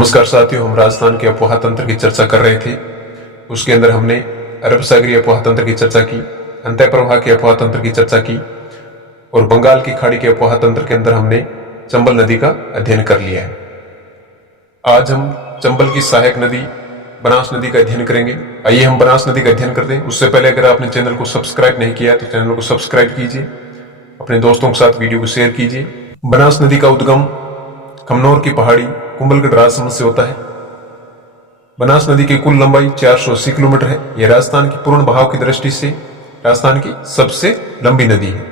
नमस्कार साथियों, हम राजस्थान के अफवाह तंत्र की चर्चा कर रहे थे। उसके अंदर हमने अरब सागरीय अफवाह तंत्र की चर्चा की, अंतः प्रवाह के अफवाह तंत्र की चर्चा की और बंगाल की खाड़ी के अफवाह तंत्र के अंदर हमने चंबल नदी का अध्ययन कर लिया है। आज हम चंबल की सहायक नदी बनास नदी का अध्ययन करेंगे। आइए हम बनास नदी का अध्ययन करते हैं। उससे पहले अगर आपने चैनल को सब्सक्राइब नहीं किया तो चैनल को सब्सक्राइब कीजिए, अपने दोस्तों के साथ वीडियो को शेयर कीजिए। बनास नदी का उद्गम खमनोर की पहाड़ी कुंभलगढ़ राजसमंद से होता है। बनास नदी की कुल लंबाई 480 किलोमीटर है। यह राजस्थान की पूर्ण बहाव की दृष्टि से राजस्थान की सबसे लंबी नदी है।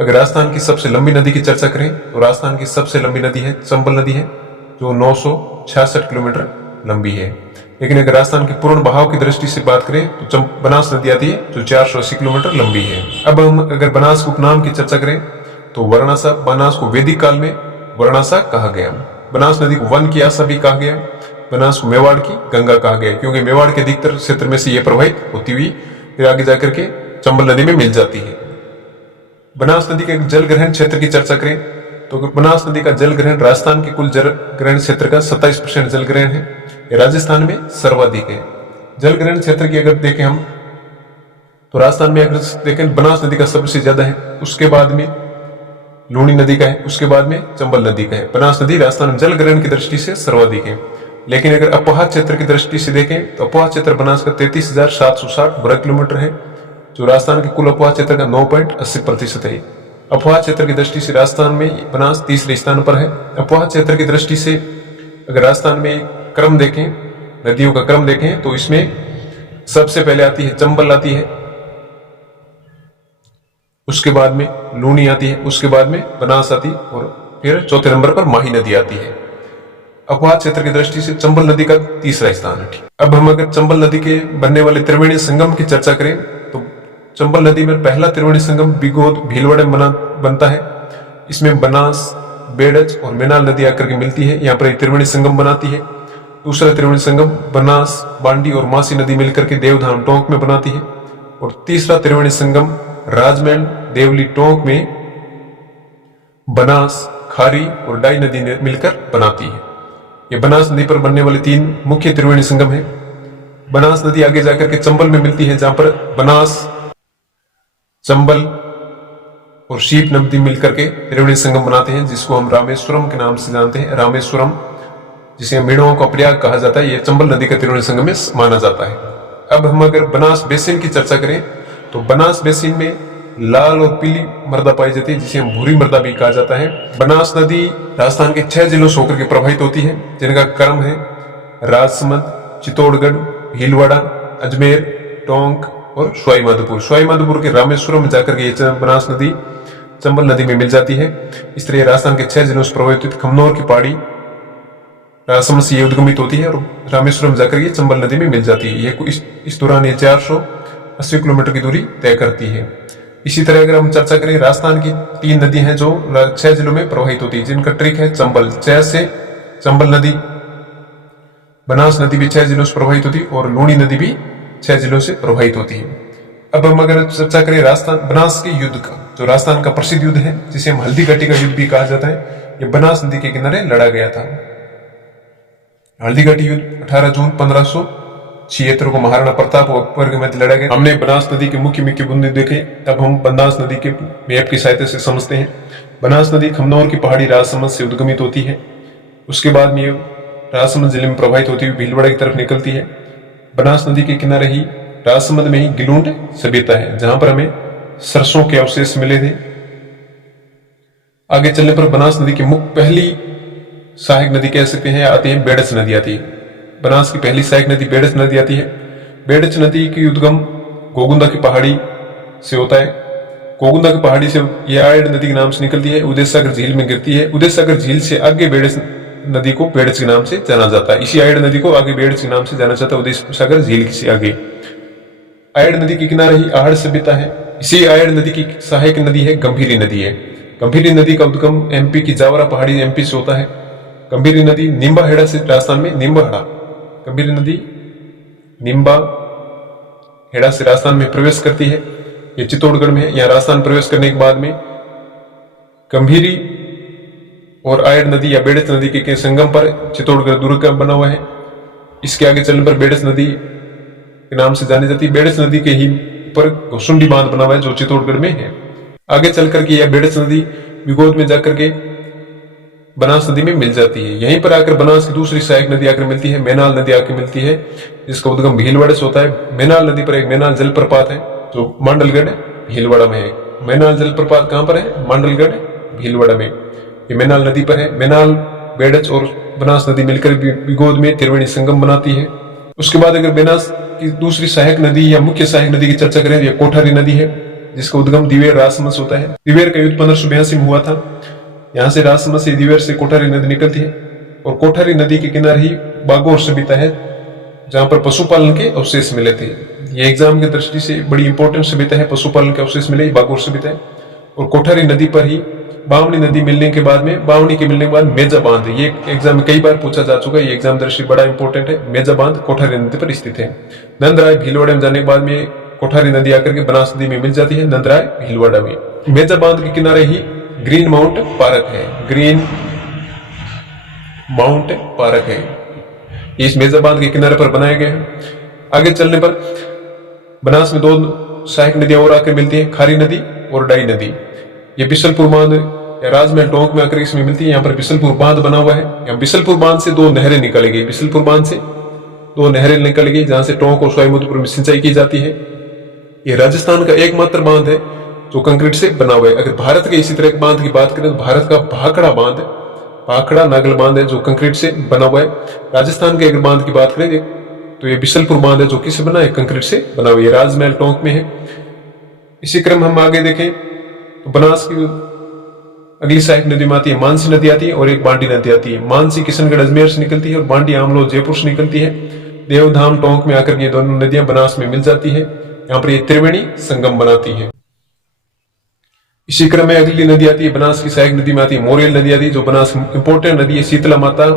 अगर राजस्थान की सबसे लंबी नदी की चर्चा करें तो राजस्थान की सबसे लंबी नदी है चंबल नदी है, जो 966 किलोमीटर लंबी है। लेकिन अगर राजस्थान की पूर्ण बहाव की दृष्टि से बात करें तो बनास नदी आती है जो 480 किलोमीटर लंबी है। अब हम अगर बनास के उपनाम की चर्चा करें तो वर्णासा, बनास को वैदिक काल में वर्णासा कहा गया। बनास नदी को वन की आशा भी कहा गया। बनास को मेवाड़ की गंगा कहा गया, क्योंकि मेवाड़ के अधिकतर क्षेत्र में से यह प्रवाहित होती हुई फिर आगे जाकर के चंबल नदी में मिल जाती है। बनास नदी के जल ग्रहण क्षेत्र की चर्चा करें तो बनास नदी का जल ग्रहण राजस्थान के कुल जल ग्रहण क्षेत्र का 27% जल ग्रहण है। यह राजस्थान में सर्वाधिक है। जल ग्रहण क्षेत्र की अगर देखें हम तो राजस्थान में अगर देखें बनास नदी का सबसे ज्यादा है, उसके बाद में लूणी नदी का है, उसके बाद में चंबल नदी का है। बनास नदी राजस्थान में जल ग्रहण की दृष्टि से सर्वाधिक है। लेकिन अगर अपोहा क्षेत्र की दृष्टि से देखें तो अपोहा क्षेत्र बनास का 33,760 वर्ग किलोमीटर है, जो राजस्थान के कुल अपोहा क्षेत्र का 9.80% है। अपोहा क्षेत्र की दृष्टि से राजस्थान में बनास तीसरे स्थान पर है। अपोहा क्षेत्र की दृष्टि से अगर राजस्थान में क्रम देखें, नदियों का क्रम देखें तो इसमें सबसे पहले आती है चंबल आती है, उसके बाद में लूणी आती है, उसके बाद में बनास आती और फिर चौथे नंबर पर माही नदी आती है। अपोहा क्षेत्र की दृष्टि से चंबल नदी का तीसरा स्थान है। अब हम अगर चंबल नदी के बनने वाले त्रिवेणी संगम की चर्चा करें तो चंबल नदी में पहला त्रिवेणी संगम बिगोद भीलवाड़े बनता है। इसमें बनास, बेड़च और मेनाल नदी आकर के मिलती है, यहाँ पर त्रिवेणी संगम बनाती है। दूसरा त्रिवेणी संगम बनास, बांडी और मासी नदी मिलकर के देवधाम टोंक में बनाती है। और तीसरा त्रिवेणी संगम राजमहल, देवली, टोंक में बनास, खारी और डाई नदी मिलकर बनाती है। ये बनास नदी पर बनने वाले 3 मुख्य त्रिवेणी संगम है। बनास नदी आगे जाकर के चंबल में मिलती है, जहां पर बनास, चंबल और शीप नदी मिलकर के त्रिवेणी संगम बनाते हैं, जिसको हम रामेश्वरम के नाम से जानते हैं। रामेश्वरम, जिसे मीणों का प्रयाग कहा जाता है, यह चंबल नदी का त्रिवेणी संगम में माना जाता है। अब हम अगर बनास बेसिन की चर्चा करें तो बनास बेसिन में लाल और पीली मृदा पाई जाती है, जिसे हम भूरी मृदा भी कहा जाता है। बनास नदी राजस्थान के 6 जिलों से होकर के प्रवाहित होती है, जिनका क्रम है राजसमंद, चित्तौड़गढ़, भीलवाड़ा, अजमेर, टोंक और सवाई माधोपुर। सवाई माधोपुर के रामेश्वरम में जाकर के बनास नदी चंबल नदी में मिल जाती है। इस तरह राजस्थान के 6 जिलों से प्रवाहित खमनौर की पहाड़ी राजसमंद से उद्गमित होती है और रामेश्वरम जाकर ये चंबल नदी में मिल जाती है। ये इस दौरान ये 480 किलोमीटर की दूरी तय करती है। इसी तरह अगर हम चर्चा करें, राजस्थान की 3 नदी हैं जो 6 जिलों में प्रवाहित होती है, जिनका ट्रिक है चंबल। 6 से चंबल नदी, बनास नदी भी 6 जिलों से प्रवाहित होती है और लूणी नदी भी 6 जिलों से प्रवाहित होती है। अब हम अगर चर्चा करें राजस्थान बनास के युद्ध का, जो राजस्थान का प्रसिद्ध युद्ध है, जिसे हम हल्दी घाटी का युद्ध भी कहा जाता है, यह बनास नदी के किनारे लड़ा गया था। हल्दी घाटी युद्ध 18 जून 1576 को महाराणा प्रताप और अकबर के मध्य लड़ा गया। हमने बनास नदी के मुख्य मुख्य बुंदे देखे, तब हम बनास नदी के मैप की सहायता से समझते हैं। बनास नदी खमनौर की पहाड़ी राजसमंद से उद्गमित होती है, उसके बाद में राजसमंद जिले में प्रवाहित होती हुई भीलवाड़ा की तरफ निकलती है। बनास नदी के किनारे ही राजसमंद में ही गिलूंड सभ्यता है, जहां पर हमें सरसों के अवशेष मिले थे। आगे चलने पर बनास नदी की पहली सहायक नदी कह सकते हैं आती है बेड़च नदी आती है। बनास की पहली सहायक नदी बेड़च नदी आती है। बेड़च नदी की उद्गम गोगुंदा की पहाड़ी से होता है। गोगुंदा की पहाड़ी से यह आयड़ नदी के नाम से निकलती है, उदय सागर झील में गिरती है। उदय सागर झील से आगे बेड़च नदी को बेड़च के नाम से जाना जाता है। इसी आयड़ नदी को आगे बेड़च के नाम से जाना जाता है, उदय सागर झील से आगे। आयड़ नदी के किनारे ही आहड़ सभ्यता है। इसी आयड़ नदी की सहायक नदी है गंभीरी नदी है। गंभीरी नदी का उद्गम एमपी की जावरा पहाड़ी एमपी से होता है। गंभीरी नदी निम्बाहेड़ा से राजस्थान में निम्बाहेड़ा, गंभीरी नदी निम्बाहेड़ा से राजस्थान में प्रवेश करती है। ये चित्तौड़गढ़ में है। यहाँ राजस्थान प्रवेश करने के बाद में गंभीरी और आयड़ नदी या बेड़च नदी के संगम पर चित्तौड़गढ़ दुर्ग का बना हुआ है। इसके आगे चलने पर बेड़च नदी के नाम से जानी जाती है। बेड़च नदी के ही ऊपर घुसुंडी बांध बना हुआ है जो चित्तौड़गढ़ में है। आगे चल करके यह बेड़च नदी विगोद में जाकर के बनास नदी में मिल जाती है। यहीं पर आकर बनास की दूसरी सहायक नदी आकर मिलती है, मैनाल नदी आकर मिलती है, जिसका उद्गम भीलवाड़ा से होता है। मैनाल नदी पर एक मैनाल जलप्रपात है जो मांडलगढ़ भीलवाड़ा में है। मैनाल जलप्रपात कहां पर है? मांडलगढ़ भीलवाड़ा में। ये मैनाल नदी पर है। मैनाल, बेड़च और बनास नदी मिलकर विगोद में त्रिवेणी संगम बनाती है। उसके बाद अगर बनास की दूसरी सहायक नदी या मुख्य सहायक नदी की चर्चा करें, यह कोठारी नदी है, जिसका उद्गम दिवेर राजसमंद होता है। दिवेर का युद्ध 1582 में हुआ था। यहाँ से राजसमंद से दिवेर से कोठारी नदी निकलती है और कोठारी नदी के किनारे ही बागोर सभ्यता है, जहां पर पशुपालन के अवशेष मिले थे। ये एग्जाम की दृष्टि से बड़ी इंपॉर्टेंट सभ्यता है। पशुपालन के अवशेष मिले बागोर सभ्यता है। और कोठारी नदी पर ही बावनी नदी मिलने के बाद में, बावनी के मिलने के बाद मेजा बांध है। ये एग्जाम में कई बार पूछा जा चुका है। ये एग्जाम दृष्टि बड़ा इंपॉर्टेंट है। मेजा बांध कोठारी नदी पर स्थित है। नंदराय भीलवाड़ा में जाने के बाद में कोठारी नदी आकर के बनास नदी में मिल जाती है, नंदराय भीलवाड़ा में। मेजा बांध के किनारे ही ग्रीन माउंट पार्क है। ग्रीन माउंट पार्क है, इस मेजा बांध के किनारे पर बनाए गए हैं। आगे चलने पर बनास में दो सहायक नदियां और आकर मिलती हैं, खारी नदी और डाई नदी। ये बिशलपुर बांध या राजमहल टोंक में आकर इसमें मिलती है। यहाँ पर बिशलपुर बांध बना हुआ है। यहाँ बिशलपुर बांध से दो नहरें निकाली गई। बिशलपुर बांध से दो नहरें निकाली गई जहां से टोंक और सवाईमाधोपुर में सिंचाई की जाती है। ये राजस्थान का एकमात्र बांध है जो कंक्रीट से बना हुआ है। अगर भारत के इसी तरह के बांध की बात करें तो भारत का भाखड़ा बांध, भाखड़ा नागल बांध है जो कंक्रीट से बना हुआ है। राजस्थान के अगर बांध की बात करें तो ये बिशलपुर बांध है जो किससे बना है? कंक्रीट से बना हुआ है। राजमहल टोंक में है। इसी क्रम हम आगे देखें तो बनास की अगली सहायक नदी में आती है मानसी नदी आती है और एक बांडी नदी आती है। मानसी किशनगढ़ अजमेर से निकलती है और बांडी आमलो जयपुर से निकलती है। देवधाम टोंक में आकर ये दोनों नदियां बनास में मिल जाती है। यहाँ पर ये त्रिवेणी संगम बनाती है। इसी क्रम में अगली नदी आती है बनास की सहायक नदी में आती है मोरेल नदी आती है जो बनास इंपोर्टेंट नदी है। शीतला माता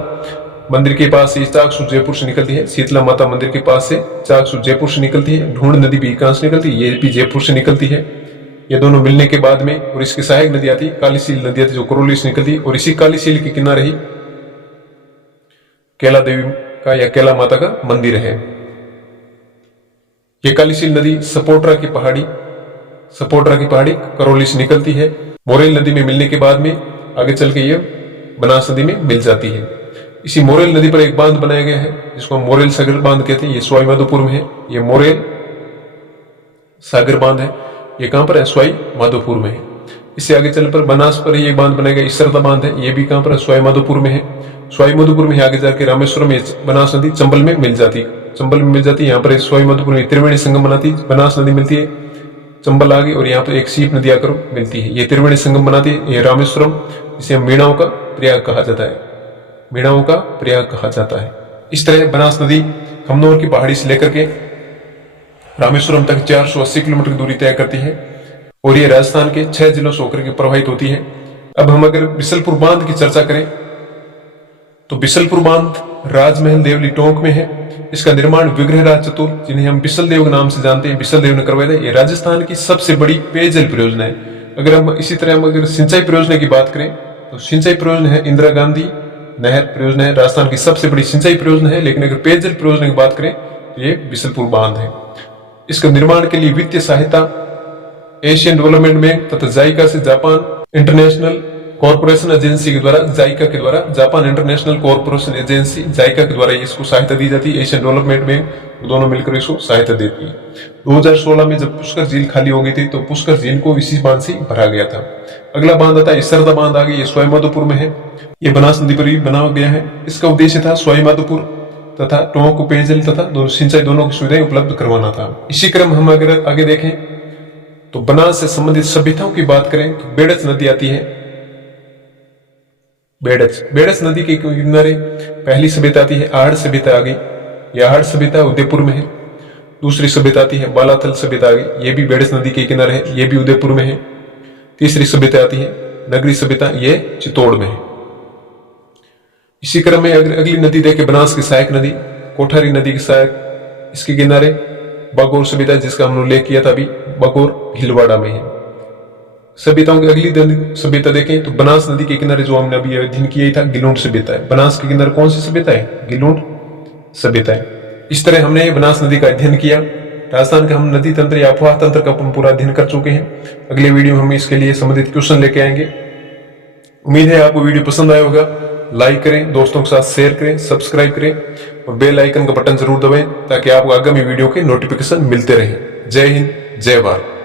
मंदिर के पास से चाकसू जयपुर से निकलती है। शीतला माता मंदिर के पास से चाकसू जयपुर से निकलती है। ढूंढ नदी भी कहां से निकलती है? ये भी जयपुर से निकलती है। ये दोनों मिलने के बाद में और इसकी सहायक नदी आती है कालीसील नदी आती है जो करौली से निकलती है। और इसी कालीसील के किनारे ही कैला देवी का या कैला माता का मंदिर है। ये कालीसील नदी सपोट्रा की पहाड़ी करौली से निकलती है। मोरेल नदी में मिलने के बाद में आगे चल के ये बनास नदी में मिल जाती है। इसी मोरेल नदी पर एक बांध बनाया गया है जिसको हम मोरेल सागर बांध कहते हैं। ये सवाईमाधोपुर में है। ये मोरेल सागर बांध है। ये कहां पर है? सवाईमाधोपुर में है। इससे आगे चलने पर बनास पर ही एक बांध बनाया गया इसरदा बांध है। ये भी कहां पर है? सवाईमाधोपुर में है। सवाईमाधोपुर में आगे जाकर रामेश्वरम में बनास नदी चंबल में मिल जाती है। यहाँ पर सवाईमाधोपुर में त्रिवेणी संगम बनाती बनास नदी मिलती है। चंबल आगे और यहाँ पर एक सीप नदी आकर मिलती है। ये त्रिवेणी संगम बनाती है। ये रामेश्वरम, इसे मीणाओं का प्रयाग कहा जाता है। मीणाओं का प्रयाग कहा जाता है। इस तरह बनास नदी खमनोर की पहाड़ी से लेकर के रामेश्वरम तक 480 किलोमीटर की दूरी तय करती है और ये राजस्थान के 6 जिलों से होकर के प्रवाहित होती है। अब हम अगर बिशलपुर बांध की चर्चा करें तो बिशलपुर बांध राजमहल देवली टोंक में है। इसका निर्माण विग्रहराज चतुर, जिन्हें हम बिशल देव के नाम से जानते हैं, बिशल देव ने करवाया था। ये राजस्थान की सबसे बड़ी पेयजल परियोजना है। अगर हम इसी तरह हम अगर सिंचाई परियोजना की बात करें तो सिंचाई परियोजना है इंदिरा गांधी नहर परियोजना है, राजस्थान की सबसे बड़ी सिंचाई परियोजना है। लेकिन अगर पेयजल परियोजना की बात करें तो ये बिशलपुर बांध है। इसका निर्माण के लिए वित्तीय सहायता एशियन डेवलपमेंट बैंक तथा जाइका से जापान इंटरनेशनल कॉर्पोरेशन एजेंसी के द्वारा, जाइका के द्वारा, Japan international corporation agency JICA के द्वारा इसको सहायता दी जाती है। एशियन डेवलपमेंट बैंक दोनों मिलकर इसको सहायता देती है। 2016 में जब पुष्कर झील खाली हो गई थी तो पुष्कर झील को इसी बांध से भरा गया था। अगला बांध आता है इसरदा बांध आगे, ये सवाईमाधोपुर में है। ये बनास नदी पर भी बना गया है। इसका उद्देश्य था सवाईमाधोपुर तथा टोंक को पेयजल तथा दोनों सिंचाई दोनों की सुविधाएं उपलब्ध करवाना था। इसी क्रम हम अगर आगे देखें तो बनास से संबंधित सभ्यताओं की बात करें तो बेड़च नदी आती है। बेड़च नदी के किनारे पहली सभ्यता आती है आहड़ सभ्यता आ गई। यह आहड़ सभ्यता उदयपुर में है। दूसरी सभ्यता आती है बालाथल सभ्यता आ गई, ये भी बेड़च नदी के किनारे है, ये भी उदयपुर में है। तीसरी सभ्यता आती है नगरी सभ्यता, ये चित्तौड़ में है। इसी क्रम में अगर अगली नदी देखे बनास की सहायक नदी कोठारी नदी की सहायक, इसके किनारे बागोर सभ्यता जिसका हमने उल्लेख किया था अभी, बागोर भीलवाड़ा में है। सभ्यताओं की अगली सभ्यता देखें तो बनास नदी के किनारे जो हमने अभी अध्ययन किया ही था, गिलूंड सभ्यता है। बनास के किनारे कौन सी सभ्यता है? गिलूंड सभ्यता है। इस तरह हमने बनास नदी का अध्ययन किया। राजस्थान का हम नदी तंत्र या अफवाह तंत्र का पूरा अध्ययन कर चुके हैं। अगले वीडियो में हम इसके लिए संबंधित क्वेश्चन लेके आएंगे। उम्मीद है आपको वीडियो पसंद आया होगा। लाइक करें, दोस्तों के साथ शेयर करें, सब्सक्राइब करें और बेल आइकन का बटन जरूर दबाएं ताकि आपको आगामी वीडियो के नोटिफिकेशन मिलते रहें। जय हिंद, जय भारत।